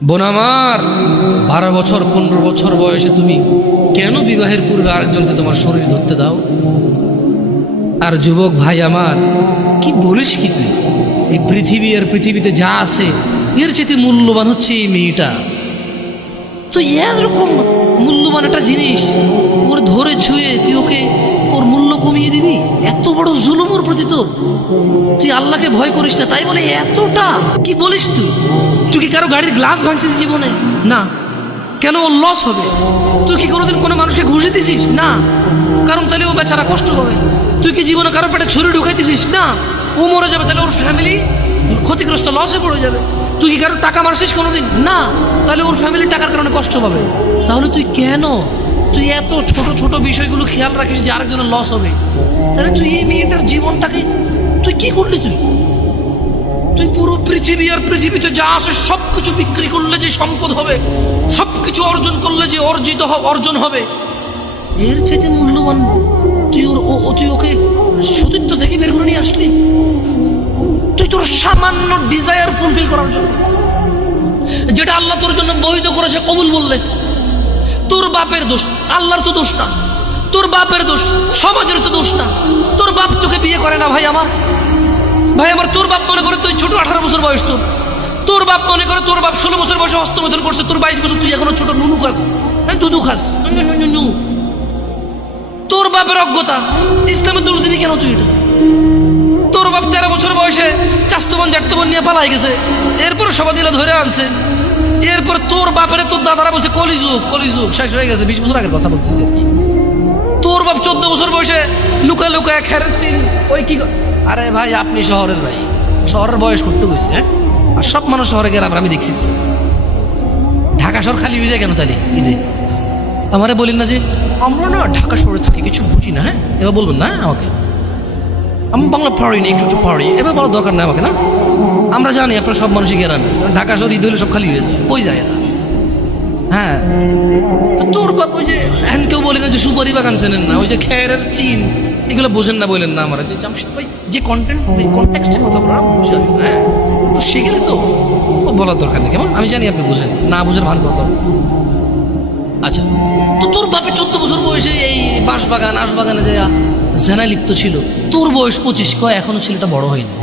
বোন আমার, 12 বছর 15 বছর বয়সে তুমি কেন বিবাহের পূর্বে আরেকজনকে তোমার শরীর ধরতে দাও? আর যুবক ভাই আমার, কি বলিস কি তুই? এই পৃথিবী আর পৃথিবীতে যা আছে এর চেয়ে মূল্যবান হচ্ছে এই মেয়েটা। তো এরকম মূল্যবান একটা জিনিস ওর ধরে ছুঁয়ে তুই ওকে ওর মূল্য কমিয়ে দিবি? এত বড় জুলুম ওর প্রতি তোর! তুই আল্লাহকে ভয় করিস না, তাই বলে এতটা? কি বলিস তুই? তুই কি কারো গাড়ির গ্লাস ভাঙছিস জীবনে? না। কেন? ওর লস হবে। তুই কি কোনোদিন কোনো মানুষকে ঘুষে দিছিস? না। কারণ তাহলে ও বেচারা কষ্ট পাবে। তুই কি জীবনে কারো পেটে ছুরি ঢুকাইতেছিস? না। ও মরে যাবে, তাহলে ওর ফ্যামিলি ক্ষতিগ্রস্ত, লসে পড়ে যাবে। তুই কি কারো টাকা মারছিস কোনোদিন? না। তাহলে ওর ফ্যামিলি টাকার কারণে কষ্ট পাবে। তাহলে তুই কেন তুই এত ছোট ছোট বিষয়গুলো খেয়াল রাখিস যে আরেকজনের লস হবে? তাহলে তুই এই মেয়েটার জীবনটাকে তুই কি করলি? তুই পুরো পৃথিবী আর পৃথিবীতে যা আছে সবকিছু বিক্রি করলে যে সম্পদ হবে, সবকিছু অর্জন করলে যে অর্জন হবে, এর চাইতে মূল্যবান তুই ওকে সতীত্ব থেকে বের করে নিয়ে আসলি। তুই তোর সামান্য ডিজায়ার ফুলফিল করার জন্য, যেটা আল্লাহ তোর জন্য বৈধ করেছে, কবুল বললে তোর বাপের দোষ, আল্লাহর তো দোষ না। তোর বাপের দোষ, সমাজের তো দোষ না। তোর বাপ তোকে বিয়ে করে না ভাই আমার। তোর বাপ মনে করে তুই ছোট, 18 বছর বয়স তোর বাপ মনে করে তোর বাপ 16 বছর বয়সে হস্তমৈথুন করছে, তোর 22 বছর, তুই এখনো ছোট, নুনু খাস, দুধু খাস। তোর বাপের অজ্ঞতা, ইসলামের দোষ দিবি কেন তুই? এটা তোর বাপ 13 বছর বয়সে চাস্তবন জাটতবন নিয়ে পালাই গেছে, এরপরে সবাই মিলে ধরে আনছে। এরপর তোর বাপের তোর দাদারা বলছে কলিযুগ শেষ হয়ে গেছে। 20 বছর আগের কথা বলতেছে আর কি। তোর বাপ 14 বছর বয়সে লুকা খেরের সিন, ওই কি। আরে ভাই, আপনি শহরের ভাই, শহরের বয়স করতে গেছে। হ্যাঁ, আর সব মানুষ শহরে গেলাম, আমি দেখছি তো। ঢাকা শহর খালি হয়ে যায় কেন তাহলে ঈদে? আমারে বলেন না যে আমরা না ঢাকা শহরে থাকি, কিছু বুঝি না। হ্যাঁ, এবার বলবেন না আমাকে, আমি বাংলা পারি না, একটু পারি, এবার বলার দরকার নেই আমাকে। না, আমরা জানি আপনার সব মানুষই গ্রামে, ঢাকা শহর ঈদ হলে সব খালি হয়ে যায়, ওই যায় এরা। হ্যাঁ, তো তোর বাপ ওই যে এখন কেউ বলে না যে সুপারি বাগান চেনেন না, ওই যে খেরের চিন, এগুলো বোঝেন না, বললেন না আমার যে জামশেদ ভাই যে কন্টেক্সটের কথা বলা বুঝে। হ্যাঁ, একটু শিখলে তো বলার দরকার নেই, কেমন? আমি জানি আপনি বুঝেন না, বুঝেন ভালো কথা। আচ্ছা, তো তোর বাপে 14 বছর বয়সে এই বাঁশবাগানে যায় জেনায় লিপ্ত ছিল, তোর বয়স 25, এখনো ছেলেটা বড় হয়নি।